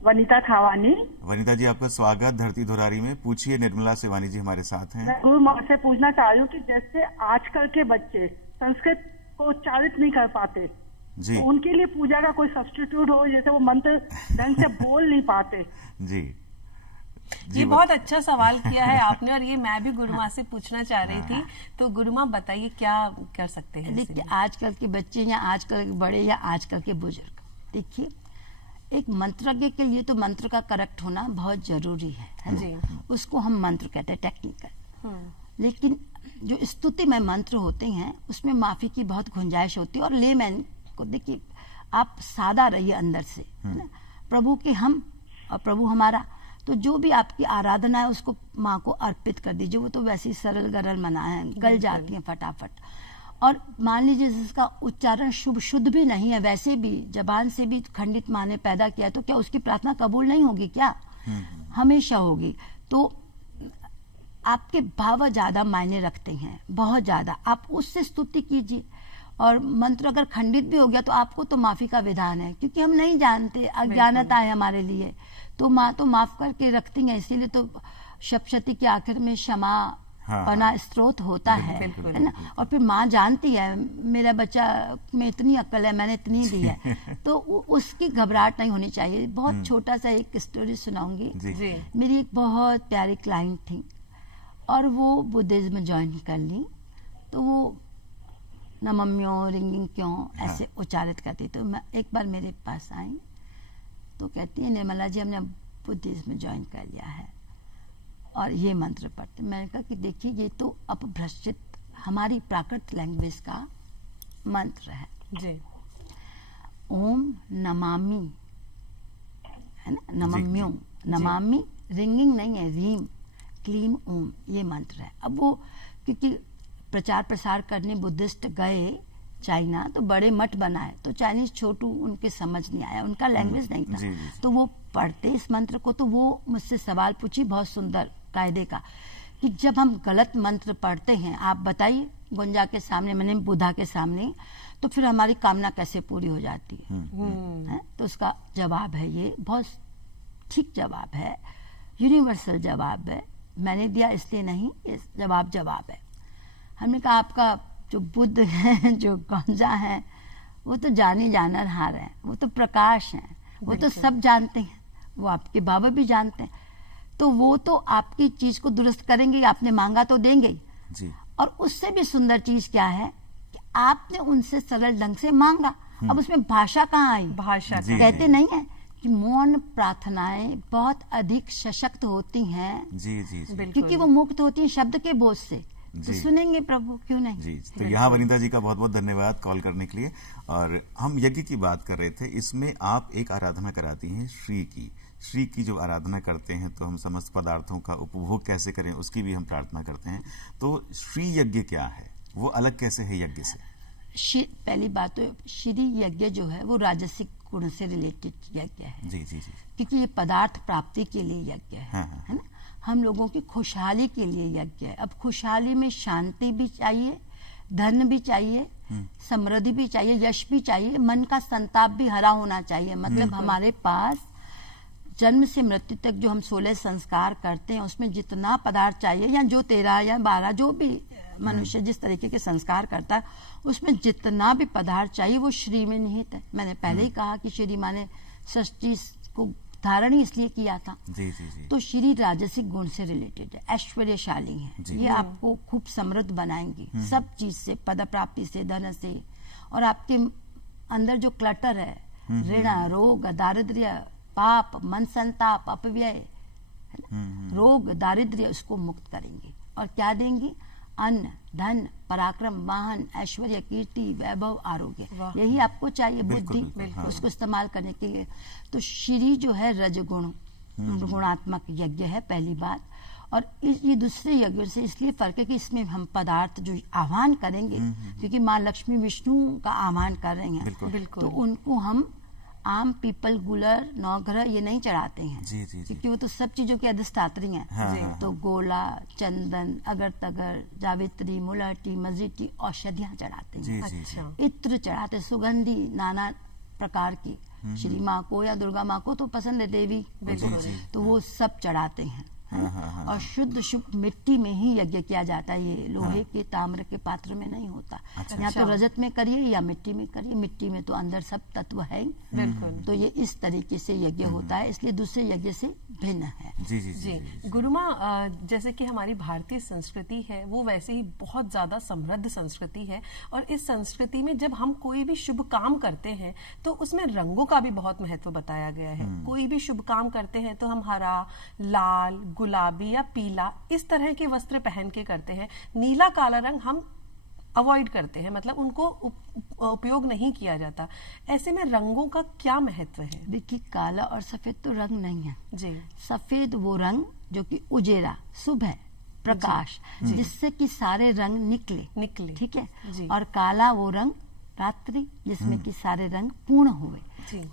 वनिता थावानी। वनिता जी, आपका स्वागत धरती धुरारी में। पूछिए, निर्मला शिवानी जी हमारे साथ हैं। मैं गुरु माँ से पूछना चाह रही हूँ कि जैसे आजकल के बच्चे संस्कृत को उच्चारित नहीं कर पाते, जी, तो उनके लिए पूजा का कोई सब्स्टिट्यूट हो, जैसे वो मंत्र ढंग से बोल नहीं पाते। जी, ये बहुत अच्छा सवाल किया है आपने, और ये मैं भी गुरुमा से पूछना चाह रही थी। तो गुरुमा बताइए क्या कर सकते हैं? देखिए, आजकल के बच्चे या आजकल के बड़े या आजकल के बुजुर्ग, देखिए एक मंत्रज्ञ के लिए तो मंत्र का करेक्ट होना बहुत जरूरी है जी। उसको हम मंत्र कहते हैं, टेक्निकल। लेकिन जो स्तुतिमय मंत्र होते हैं उसमें माफी की बहुत गुंजाइश होती है। और लेमैन को देखिए, आप सादा रहिए अंदर से, है ना, प्रभु के हम और प्रभु हमारा। तो जो भी आपकी आराधना है उसको माँ को अर्पित कर दीजिए। वो तो वैसे ही सरल गरल मना है, गल जाती है फटाफट। और मान लीजिए जिसका उच्चारण शुभ शुद्ध भी नहीं है, वैसे भी जबान से भी खंडित माँ ने पैदा किया, तो क्या उसकी प्रार्थना कबूल नहीं होगी? क्या हमेशा होगी। तो आपके भाव ज्यादा मायने रखते हैं, बहुत ज्यादा। आप उससे स्तुति कीजिए और मंत्र अगर खंडित भी हो गया तो आपको तो माफी का विधान है, क्योंकि हम नहीं जानते, अज्ञानता है हमारे लिए, तो माँ तो माफ करके रखती है। इसीलिए तो सप्तशती के आखिर में क्षमा पना स्रोत होता है ना। और फिर माँ जानती है मेरा बच्चा में इतनी अक्ल है, मैंने इतनी दी है, तो उसकी घबराहट नहीं होनी चाहिए। बहुत छोटा सा एक स्टोरी सुनाऊंगी। मेरी एक बहुत प्यारी क्लाइंट थी और वो बुद्धिज्म ज्वाइन कर ली, तो वो नमम्यो रिंगिंग क्यों ऐसे उच्चारित करती। तो मैं एक बार मेरे पास आई तो कहती है निर्मला जी हमने बुद्धिज्म ज्वाइन कर लिया है और ये मंत्र पढ़ते। मैंने कहा कि देखिए ये तो अपभ्रष्टित हमारी प्राकृत लैंग्वेज का मंत्र है जी। ओम नमामि है ना, नमम्यो, नमामि रिंगिंग नहीं है, रीम क्लीम ओम, ये मंत्र है। अब वो क्योंकि प्रचार प्रसार करने बुद्धिस्ट गए चाइना तो बड़े मठ बनाए, तो चाइनीज छोटू उनके समझ नहीं आया, उनका लैंग्वेज नहीं था, तो वो पढ़ते इस मंत्र को। तो वो मुझसे सवाल पूछी बहुत सुंदर कायदे का कि जब हम गलत मंत्र पढ़ते हैं, आप बताइए गुंजा के सामने, मैंने बुधा के सामने, तो फिर हमारी कामना कैसे पूरी हो जाती है? तो उसका जवाब है, ये बहुत ठीक जवाब है, यूनिवर्सल जवाब है। मैंने दिया इसलिए नहीं, इस जवाब है। हमने कहा आपका जो बुद्ध है, जो गंजा है, वो तो जानी जानरहार है, वो तो प्रकाश है, वो तो सब जानते हैं, वो आपके बाबा भी जानते हैं, तो वो तो आपकी चीज को दुरुस्त करेंगे, आपने मांगा तो देंगे जी। और उससे भी सुंदर चीज क्या है कि आपने उनसे सरल ढंग से मांगा, अब उसमें भाषा कहाँ आई? भाषा कहते नहीं है कि मौन प्रार्थनाएं बहुत अधिक सशक्त होती हैं जी, क्योंकि वो मुक्त होती हैं शब्द के बोझ से, तो सुनेंगे प्रभु, क्यों नहीं जी। तो यहाँ वनिता जी का बहुत बहुत धन्यवाद कॉल करने के लिए। और हम यज्ञ की बात कर रहे थे, इसमें आप एक आराधना कराती हैं श्री की जो आराधना करते हैं, तो हम समस्त पदार्थों का उपभोग कैसे करें उसकी भी हम प्रार्थना करते हैं। तो श्री यज्ञ क्या है, वो अलग कैसे है यज्ञ से? पहली बात तो श्री यज्ञ जो है वो राजसिक गुण से रिलेटेड यज्ञ है जी, क्योंकि ये पदार्थ प्राप्ति के लिए यज्ञ है ना, हम लोगों की खुशहाली के लिए यज्ञ है। अब खुशहाली में शांति भी चाहिए, धन भी चाहिए, समृद्धि भी चाहिए, यश भी चाहिए, मन का संताप भी हरा होना चाहिए। मतलब हमारे पास जन्म से मृत्यु तक जो हम 16 संस्कार करते हैं उसमें जितना पदार्थ चाहिए, या जो 13 या 12 जो भी मनुष्य जिस तरीके के संस्कार करता है, उसमें जितना भी पदार्थ चाहिए वो श्री में निहित है। मैंने पहले ही कहा कि श्री माने षष्ठी को धारण इसलिए किया था जी। तो श्री राजसिक गुण से रिलेटेड है, ऐश्वर्यशाली है, ये आपको खूब समृद्ध बनाएंगी सब चीज से, पद प्राप्ति से, धन से, और आपके अंदर जो क्लटर है, ऋण, रोग, दारिद्र्य, पाप, मन संताप, अपव्यय, रोग, दारिद्र्य, उसको मुक्त करेंगे। और क्या देंगी? अन्न, धन, पराक्रम, वाहन, ऐश्वर्य, कीर्ति, वैभव, आरोग्य, यही आपको चाहिए, बुद्धि उसको इस्तेमाल करने के लिए। तो श्री जो है रजगुण गुणात्मक यज्ञ है, पहली बात। और ये दूसरे यज्ञ से इसलिए फर्क है कि इसमें हम पदार्थ जो आह्वान करेंगे, क्योंकि माँ लक्ष्मी विष्णु का आह्वान कर रही हैं, तो उनको हम आम, पीपल, गुलर, नौग्रह ये नहीं चढ़ाते हैं जी, क्योंकि वो तो सब चीजों की अधिष्ठात्री हैं। तो गोला, चंदन, अगर तगर, जावित्री, मुलहटी, मजीठी, औषधियां चढ़ाते हैं। अच्छा। इत्र चढ़ाते, सुगंधी नाना प्रकार की, श्री माँ को या दुर्गा माँ को तो पसंद है देवी, तो वो सब चढ़ाते हैं। और शुद्ध शुभ मिट्टी में ही यज्ञ किया जाता है, ये लोहे के ताम्र के पात्र में नहीं होता। यहाँ तो रजत में करिए या मिट्टी में करिए, मिट्टी में तो अंदर सब तत्व है, तो ये इस तरीके से यज्ञ होता है, इसलिए दूसरे यज्ञ से भिन्न है जी। गुरुमा, जैसे कि हमारी भारतीय संस्कृति है वो वैसे ही बहुत ज्यादा समृद्ध संस्कृति है, और इस संस्कृति में जब हम कोई भी शुभ काम करते हैं तो उसमें रंगों का भी बहुत महत्व बताया गया है। कोई भी शुभ काम करते हैं तो हम हरा, लाल, गुलाबी या पीला इस तरह के वस्त्र पहन के करते हैं। नीला, काला रंग हम अवॉइड करते हैं, मतलब उनको उपयोग नहीं किया जाता। ऐसे में रंगों का क्या महत्व है? देखिए, काला और सफेद तो रंग नहीं है जी। सफेद वो रंग जो कि उजेरा, शुभ है, प्रकाश, जिससे कि सारे रंग निकले, ठीक है। और काला वो रंग रात्रि, जिसमें कि सारे रंग पूर्ण हुए।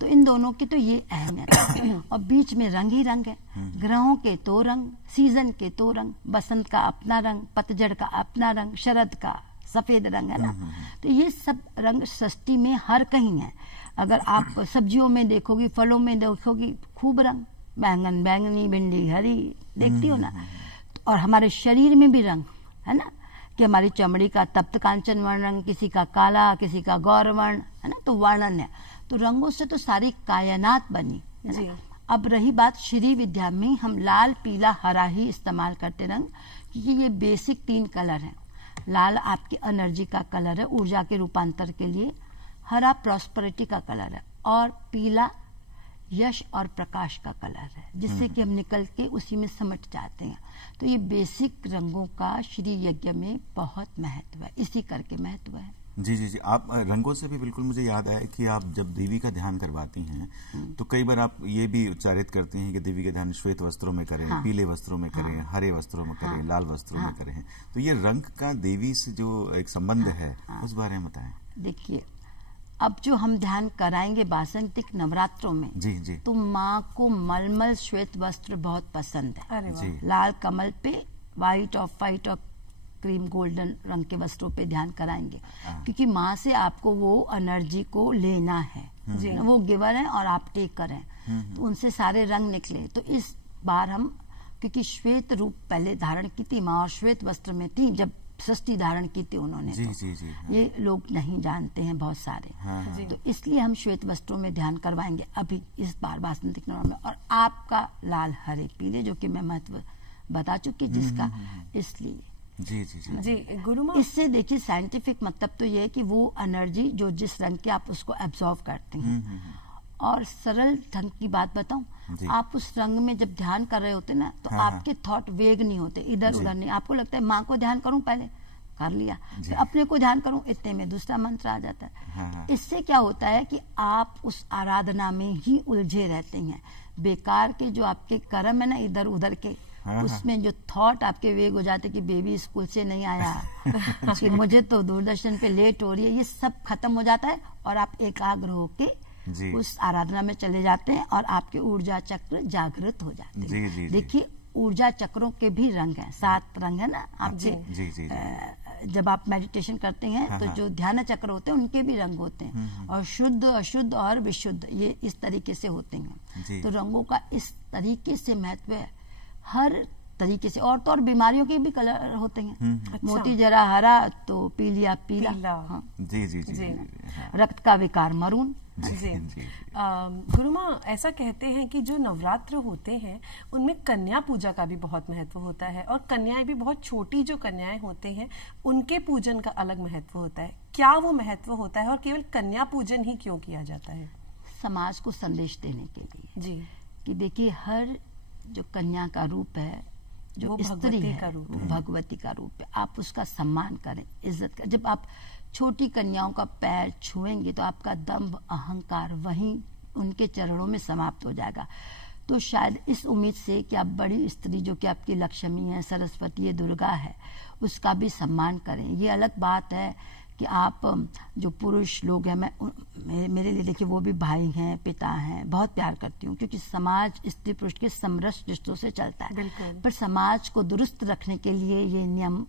तो इन दोनों की तो ये अहमियत है। और बीच में रंग ही रंग है, ग्रहों के तो रंग, सीजन के तो रंग, बसंत का अपना रंग, पतझड़ का अपना रंग, शरद का, सफेद रंग है ना। तो ये सब रंग सृष्टि में हर कहीं है। अगर आप सब्जियों में देखोगी, फलों में देखोगी, खूब रंग, बैंगन बैंगनी, भिंडी हरी, देखती हो ना। और हमारे शरीर में भी रंग है ना, कि हमारी चमड़ी का तप्त कांचन वर्ण रंग, किसी का काला, किसी का गौर वर्ण है ना। तो वर्णन है, तो रंगों से तो सारी कायनात बनी है ना। अब रही बात श्री विद्या में, हम लाल पीला हरा ही इस्तेमाल करते रंग, क्योंकि ये बेसिक 3 कलर हैं। लाल आपकी एनर्जी का कलर है, ऊर्जा के रूपांतर के लिए। हरा प्रॉस्पेरिटी का कलर है, और पीला यश और प्रकाश का कलर है, जिससे कि हम निकल के उसी में समट जाते हैं। तो ये बेसिक रंगों का श्री यज्ञ में बहुत महत्व है, इसी करके महत्व है। जी जी जी, आप रंगों से भी बिल्कुल मुझे याद आया कि आप जब देवी का ध्यान करवाती हैं तो कई बार आप ये भी उच्चारित करते हैं कि देवी का ध्यान श्वेत वस्त्रों में करें, पीले वस्त्रों में करें, हरे वस्त्रों में करें, लाल वस्त्रों में करें। तो ये रंग का देवी से जो एक संबंध है उस बारे में बताएं। देखिए, अब जो हम ध्यान कराएंगे वासंतिक नवरात्रों में, जी जी, तो माँ को मलमल श्वेत वस्त्र बहुत पसंद है। अरे वाह। जी। लाल कमल पे वाइट ऑफ वाइट और क्रीम गोल्डन रंग के वस्त्रों पे ध्यान कराएंगे, क्योंकि माँ से आपको वो एनर्जी को लेना है। वो गिवर है और आप टेकर हैं, तो उनसे सारे रंग निकले। तो इस बार हम, क्योंकि श्वेत रूप पहले धारण की थी माँ, और श्वेत वस्त्र में थी जब सृष्टि धारण की थी उन्होंने। जी तो जी जी, हाँ। ये लोग नहीं जानते हैं बहुत सारे। हाँ। तो इसलिए हम श्वेत वस्त्रों में ध्यान करवाएंगे अभी इस बार वासंतिक नवरात्र में। और आपका लाल हरे पीले, जो कि मैं महत्व बता चुकी जिसका, इसलिए जी जी जी जी गुरु माँ, इससे देखिए साइंटिफिक मतलब तो ये है कि वो एनर्जी जो जिस रंग के आप उसको एब्जॉर्व करते हैं। और सरल ढंग की बात बताऊं, आप उस रंग में जब ध्यान कर रहे होते ना, तो आपके थॉट वेग नहीं होते, इधर उधर नहीं। आपको लगता है माँ को ध्यान करूं, पहले कर लिया, फिर अपने को ध्यान करूं, इतने में दूसरा मंत्र आ जाता है। इससे क्या होता है कि आप उस आराधना में ही उलझे रहते हैं। बेकार के जो आपके कर्म है ना इधर उधर के, उसमें जो थॉट आपके वेग हो जाते कि बेबी स्कूल से नहीं आया, कि मुझे तो दूरदर्शन पे लेट हो रही है, ये सब खत्म हो जाता है। और आप एकाग्र होके उस आराधना में चले जाते हैं, और आपके ऊर्जा चक्र जागृत हो जाते हैं। देखिए, ऊर्जा चक्रों के भी रंग हैं, 7 रंग है ना आपके। जब आप मेडिटेशन करते हैं तो जो ध्यान चक्र होते हैं उनके भी रंग होते हैं, और शुद्ध, अशुद्ध और विशुद्ध, ये इस तरीके से होते हैं। तो रंगों का इस तरीके से महत्व है, हर तरीके से। और तो और बीमारियों के भी कलर होते हैं। मोती जरा हरा तो पीलिया पीला। हाँ। जी जी जी, जी। रक्त का विकार मरून। जी गुरु माँ, ऐसा कहते हैं कि जो नवरात्र होते हैं उनमें कन्या पूजा का भी बहुत महत्व होता है, और कन्याएं भी बहुत छोटी जो कन्याएं होते हैं उनके पूजन का अलग महत्व होता है। क्या वो महत्व होता है, और केवल कन्या पूजन ही क्यों किया जाता है? समाज को संदेश देने के लिए जी, कि देखिए, हर जो कन्या का रूप है, जो स्त्री है, वो भगवती का रूप है। आप उसका सम्मान करें, इज्जत करें। जब आप छोटी कन्याओं का पैर छुएंगे तो आपका दंभ, अहंकार वहीं उनके चरणों में समाप्त हो जाएगा। तो शायद इस उम्मीद से कि आप बड़ी स्त्री, जो कि आपकी लक्ष्मी है, सरस्वती है, दुर्गा है, उसका भी सम्मान करें। ये अलग बात है कि आप जो पुरुष लोग हैं, मेरे लिए देखिए वो भी भाई हैं, पिता हैं, बहुत प्यार करती हूँ, क्योंकि समाज स्त्री पुरुष के समरस रिश्तों से चलता है। पर समाज को दुरुस्त रखने के लिए ये नियम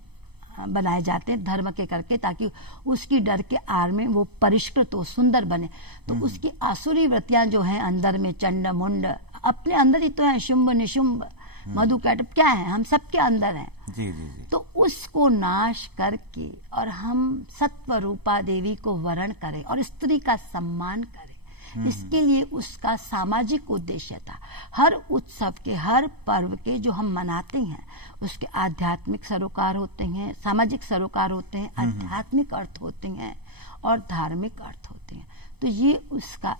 बनाए जाते हैं धर्म के करके, ताकि उसकी डर के आड़ में वो परिष्कृत हो, सुंदर बने। तो उसकी आसुरी वृत्तियां जो हैं अंदर में, चंड मुंड अपने अंदर ही तो है, शुंभ निशुंभ मधु कैटअप क्या है, हम सबके अंदर हैं। जी जी जी। तो उसको नाश करके और हम सत्व रूपा देवी को वरण करें और स्त्री का सम्मान करें, इसके लिए उसका सामाजिक उद्देश्य था। हर उत्सव के, हर पर्व के जो हम मनाते हैं उसके आध्यात्मिक सरोकार होते हैं, सामाजिक सरोकार होते हैं, आध्यात्मिक अर्थ होते हैं और धार्मिक अर्थ होते हैं। तो ये उसका,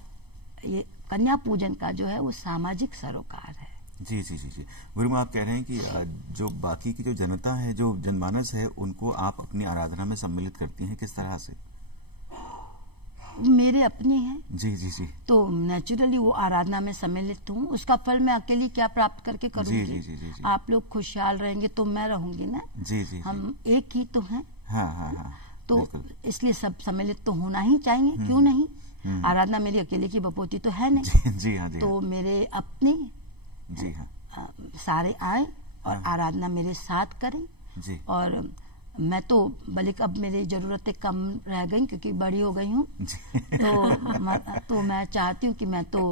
ये कन्या पूजन का जो है वो सामाजिक सरोकार है। जी जी जी जी। गुरु माँ, आप कह रहे हैं कि जो बाकी की जो जनता है, जो जनमानस है, उनको आप अपनी आराधना में सम्मिलित करती हैं, किस तरह से? मेरे अपने हैं। जी जी जी। तो नेचुरली वो आराधना में सम्मिलित हूँ। उसका फल मैं अकेली क्या प्राप्त करके करूँगी? जी, जी, जी, जी। आप लोग खुशहाल रहेंगे तो मैं रहूंगी ना। जी जी। हम एक ही तो हैं। हाँ हाँ हाँ। तो इसलिए सब सम्मिलित तो होना ही चाहिए, क्यों नहीं? आराधना मेरी अकेले की बपोती तो है नहीं। जी हाँ जी। तो मेरे अपने जी हाँ सारे आए और आराधना मेरे साथ करें। जी। और मैं तो बल्कि अब मेरी ज़रूरतें कम रह गई क्योंकि बड़ी हो गई हूँ, तो मैं चाहती हूँ कि मैं तो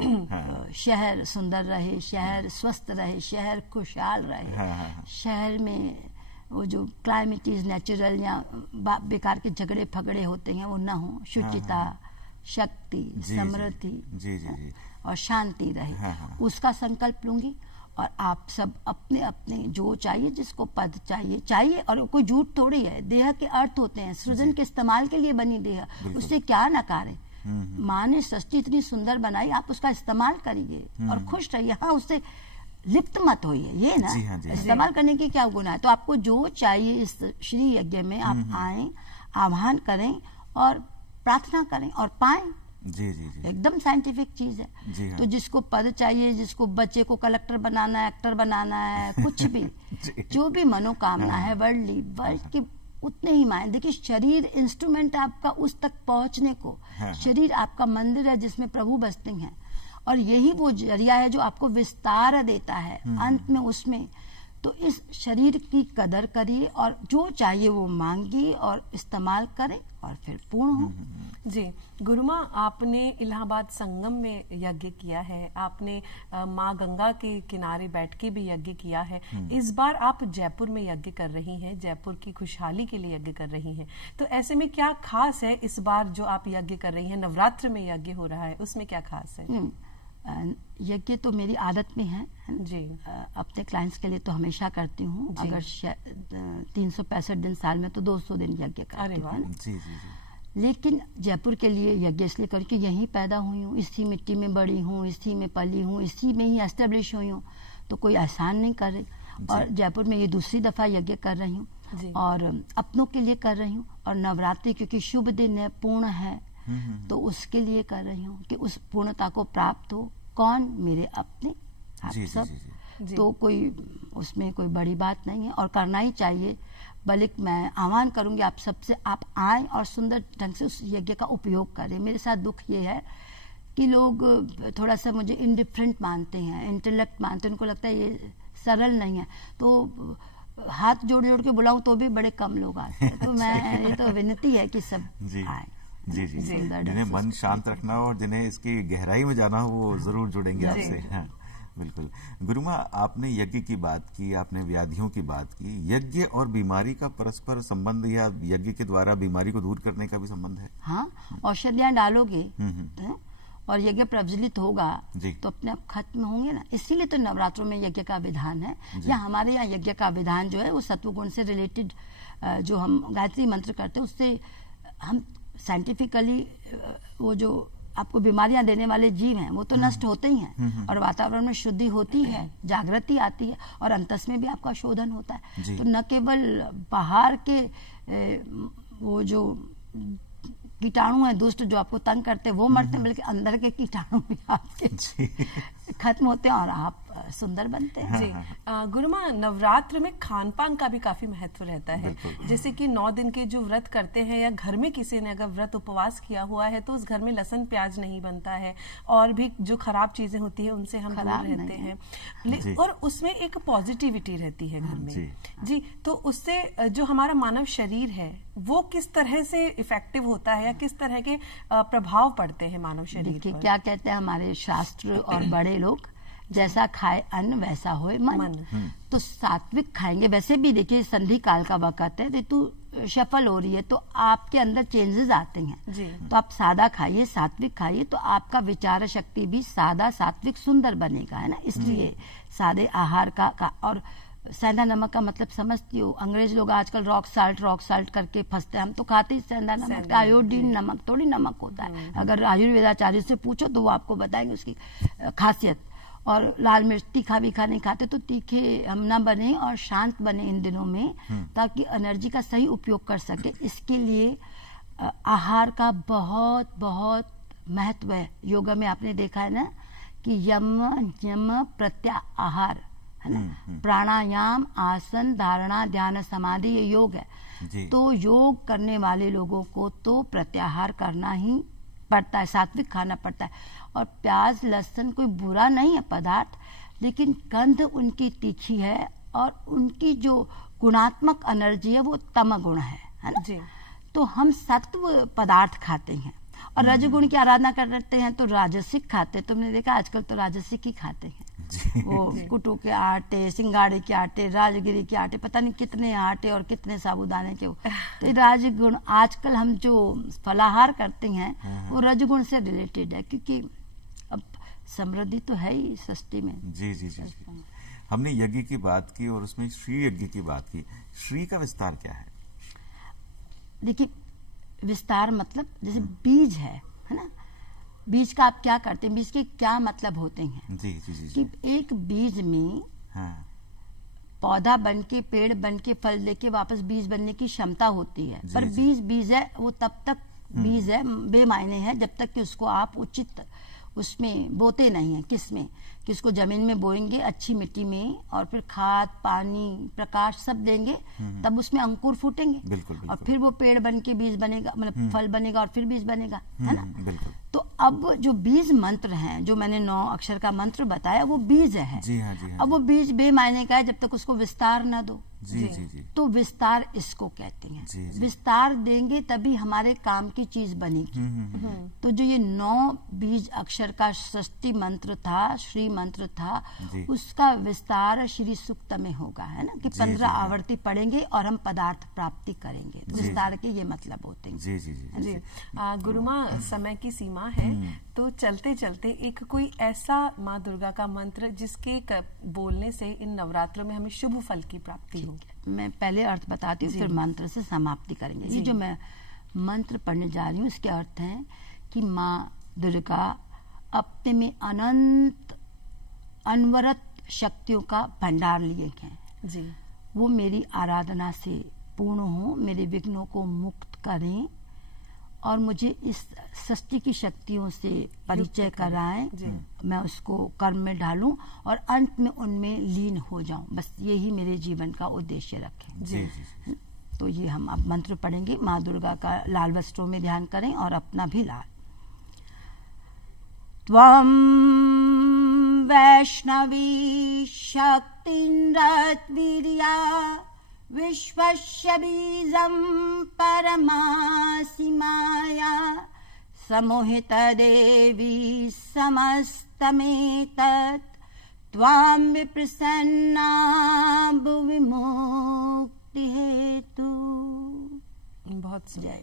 शहर सुंदर रहे, शहर स्वस्थ रहे, शहर खुशहाल रहे, शहर में वो जो क्लाइमेटीज नेचुरल या बेकार के झगड़े फगड़े होते हैं वो ना हो, शुचिता, शक्ति, समृद्धि और शांति रहे, उसका संकल्प लूंगी। और आप सब अपने अपने जो चाहिए, जिसको पद चाहिए और कोई झूठ थोड़ी है, देह के अर्थ होते हैं, सृजन के इस्तेमाल के लिए बनी देह, उससे क्या नकारे। माँ ने सृष्टि इतनी सुंदर बनाई, आप उसका इस्तेमाल करिए और खुश रहिए। हाँ, उससे लिप्त मत होइए, ये ना इस्तेमाल करने की क्या गुनाह है। तो आपको जो चाहिए इस श्री यज्ञ में आप आए, आह्वान करें और प्रार्थना करें और पाएं। एकदम साइंटिफिक चीज है। तो जिसको पद चाहिए, जिसको बच्चे को कलेक्टर बनाना है, एक्टर बनाना है, कुछ भी जो भी मनोकामना है वर्ल्ड की, उतने ही मायने। देखिए, शरीर इंस्ट्रूमेंट आपका उस तक पहुंचने को, शरीर आपका मंदिर है जिसमें प्रभु बसते हैं, और यही वो जरिया है जो आपको विस्तार देता है अंत में उसमें। तो इस शरीर की कदर करिए और जो चाहिए वो मांगिए और इस्तेमाल करें और फिर पूर्ण हो। जी गुरुमा, आपने इलाहाबाद संगम में यज्ञ किया है, आपने माँ गंगा के किनारे बैठ के भी यज्ञ किया है। इस बार आप जयपुर में यज्ञ कर रही हैं, जयपुर की खुशहाली के लिए यज्ञ कर रही हैं। तो ऐसे में क्या खास है इस बार जो आप यज्ञ कर रही हैं, नवरात्र में यज्ञ हो रहा है, उसमें क्या खास है? यज्ञ तो मेरी आदत में है जी। अपने क्लाइंट्स के लिए तो हमेशा करती हूँ। अगर 365 दिन साल में तो 200 दिन यज्ञ करती हूँ। लेकिन जयपुर के लिए यज्ञ इसलिए करके यहीं पैदा हुई हूँ, इसी मिट्टी में बड़ी हूँ, इसी में पली हूँ, इसी में ही एस्टेब्लिश हुई हूँ, तो कोई एहसान नहीं करे। और जयपुर में ये दूसरी दफा यज्ञ कर रही हूँ और अपनों के लिए कर रही हूँ। और नवरात्रि क्योंकि शुभ दिन है, पूर्ण है, तो उसके लिए कर रही हूँ कि उस पूर्णता को प्राप्त हो। कौन? मेरे अपने, आप सब। तो कोई उसमें कोई बड़ी बात नहीं है और करना ही चाहिए। बल्कि मैं आह्वान करूंगी आप सबसे, आप आएं और सुंदर ढंग से उस यज्ञ का उपयोग करें। मेरे साथ दुख ये है कि लोग थोड़ा सा मुझे इंडिफरेंट मानते हैं, इंटेलेक्ट मानते हैं, उनको लगता है ये सरल नहीं है। तो हाथ जोड़ जोड़ के बुलाऊं तो भी बड़े कम लोग आते हैं। तो मैं ये तो विनती है कि सब आए। जी, जिन्हें मन शांत रखना हो और जिन्हें इसकी गहराई में जाना हो वो जरूर जुड़ेंगे आपसे। हाँ, बिल्कुल। गुरुमा, आपने यज्ञ की बात की, आपने व्याधियों की बात की। यज्ञ और बीमारी का परस्पर संबंध या यज्ञ के द्वारा बीमारी को दूर करने का भी संबंध है? हाँ, औषधियां डालोगे और यज्ञ प्रज्वलित होगा तो अपने आप खत्म होंगे ना। इसीलिए तो नवरात्रों में यज्ञ का विधान है। या हमारे यहाँ यज्ञ का विधान जो है वो सत्वगुण से रिलेटेड, जो हम गायत्री मंत्र करते हैं उससे हम साइंटिफिकली वो जो आपको बीमारियां देने वाले जीव हैं वो तो नष्ट होते ही हैं और वातावरण में शुद्धि होती है, जागृति आती है और अंतस में भी आपका शोधन होता है। तो न केवल बाहर के वो जो कीटाणु हैं दुष्ट जो आपको तंग करते हैं वो मरते हैं, बल्कि अंदर के कीटाणु भी आपके खत्म होते हैं और आप सुंदर बनते हैं। जी गुरुमा, नवरात्र में खान पान का भी काफी महत्व रहता है। जैसे कि 9 दिन के जो व्रत करते हैं या घर में किसी ने अगर व्रत उपवास किया हुआ है तो उस घर में लहसुन प्याज नहीं बनता है और भी जो खराब चीजें होती है उनसे हम दूर रहते हैं। और उसमें एक पॉजिटिविटी रहती है घर में। जी, तो उससे जो हमारा मानव शरीर है वो किस तरह से इफेक्टिव होता है या किस तरह के प्रभाव पड़ते हैं मानव शरीर पर? क्या कहते हैं हमारे शास्त्र और बड़े लोग, जैसा खाए अन्न वैसा होए मन। तो सात्विक खाएंगे। वैसे भी देखिए संधि काल का वक्त है, ऋतु सफल हो रही है तो आपके अंदर चेंजेस आते हैं। तो आप सादा खाइए, सात्विक खाइए, तो आपका विचार शक्ति भी सादा सात्विक सुंदर बनेगा, है ना। इसलिए सादे आहार का और सेंधा नमक का मतलब समझती हो। अंग्रेज लोग आजकल रॉक साल्ट करके फंसते हैं। हम तो खाते ही सेंधा नमक, आयोडीन नमक थोड़ी नमक होता है। अगर आयुर्वेदाचार्य से पूछो तो वो आपको बताएंगे उसकी खासियत। और लाल मिर्च तीखा भी नहीं खाते, तो तीखे हम ना बने और शांत बने इन दिनों में, ताकि एनर्जी का सही उपयोग कर सके। इसके लिए आहार का बहुत बहुत महत्व है। योगा में आपने देखा है ना कि यम यम प्रत्याहार है ना, प्राणायाम, आसन, धारणा, ध्यान, समाधि, ये योग है। तो योग करने वाले लोगों को तो प्रत्याहार करना ही पड़ता है, सात्विक खाना पड़ता है। और प्याज लहसुन कोई बुरा नहीं है पदार्थ, लेकिन गंध उनकी तीखी है और उनकी जो गुणात्मक एनर्जी है वो तम गुण है ना जी। तो हम सत्व पदार्थ खाते हैं और रजगुण की आराधना करते हैं तो राजसिक खाते हैं। तुमने देखा आजकल तो राजसिक ही खाते हैं वो कुटू के आटे, सिंगाड़े के आटे, राजगिरी के आटे, पता नहीं कितने आटे और कितने साबुदाने के। तो ये राजगुण आजकल हम जो फलाहार करते हैं वो रजगुण से रिलेटेड है, क्योंकि अब समृद्धि तो है ही सृष्टि में। जी जी जी जी। हमने यज्ञ की बात की और उसमें श्री यज्ञ की बात की। श्री का विस्तार क्या है? देखिए विस्तार मतलब जैसे बीज है ना, बीज का आप क्या करते हैं, बीज के क्या मतलब होते हैं? जी जी जी, कि एक बीज में हाँ। पौधा बन के, पेड़ बन के, फल लेके वापस बीज बनने की क्षमता होती है। पर जी। बीज बीज है, वो तब तक बीज है, बेमायने है जब तक कि उसको आप उचित उसमें बोते नहीं है। किसमें? कि उसको जमीन में बोएंगे अच्छी मिट्टी में और फिर खाद, पानी, प्रकाश सब देंगे, तब उसमें अंकुर फूटेंगे। बिल्कुल, और बिल्कुल। फिर वो पेड़ बन के बीज बनेगा, मतलब फल बनेगा और फिर बीज बनेगा, है ना? बिल्कुल। तो अब जो बीज मंत्र हैं, जो मैंने 9 अक्षर का मंत्र बताया, वो बीज है। जी हाँ, जी हाँ। अब वो बीज बेमायने का है जब तक उसको विस्तार ना दो। जी जी जी। तो विस्तार इसको कहते हैं। जी, जी। विस्तार देंगे तभी हमारे काम की चीज बनेगी। तो जो ये 9 बीज अक्षर का षष्ठी मंत्र था, श्री मंत्र था, जी। उसका विस्तार श्री सूक्त में होगा, है ना? कि जी, 15 जी, हाँ। आवर्ती पढ़ेंगे और हम पदार्थ प्राप्ति करेंगे। तो जी, विस्तार के ये मतलब होते हैं। जी जी जी जी। गुरुमा, समय की सीमा है, तो चलते चलते एक कोई ऐसा माँ दुर्गा का मंत्र जिसके बोलने से इन नवरात्रों में हमें शुभ फल की प्राप्ति हो। मैं पहले अर्थ बताती हूँ, फिर मंत्र से समाप्ति करेंगे। ये जो मैं मंत्र पढ़ने जा रही हूँ, इसके अर्थ है कि माँ दुर्गा अपने में अनंत अनवरत शक्तियों का भंडार लिए हैं जी। वो मेरी आराधना से पूर्ण हो, मेरे विघ्नों को मुक्त करें और मुझे इस सृष्टि की शक्तियों से परिचय कराएं, मैं उसको कर्म में डालूं और अंत में उनमें लीन हो जाऊं। बस यही मेरे जीवन का उद्देश्य रखें। जी जी। तो ये हम अब मंत्र पढ़ेंगे। माँ दुर्गा का लाल वस्त्रों में ध्यान करें और अपना भी लाल। त्वं वैष्णवी शक्तिन्द्रत्वीर्या विश्वस्य बीजं परमासि माया समोहित देवी समस्तमेतत् त्वां विप्रसन्ना भुवि मुक्ति हेतु। बहुत जय।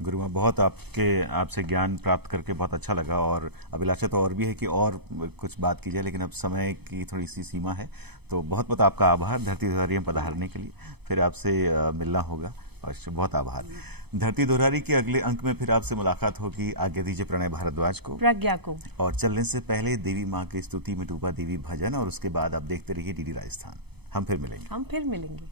गुरुमा, बहुत आपसे ज्ञान प्राप्त करके बहुत अच्छा लगा और अभिलाषा तो और भी है कि और कुछ बात की जाए, लेकिन अब समय की थोड़ी सी सीमा है। तो बहुत बहुत आपका आभार धरती दुरारी में पधारने के लिए। फिर आपसे मिलना होगा और बहुत आभार। धरती दुरारी के अगले अंक में फिर आपसे मुलाकात होगी। आज्ञा दीजिए प्रणय भारद्वाज को, प्रज्ञा को। और चलने से पहले देवी माँ की स्तुति में डूबा देवी भजन, और उसके बाद आप देखते रहिए डीडी राजस्थान। हम फिर मिलेंगे।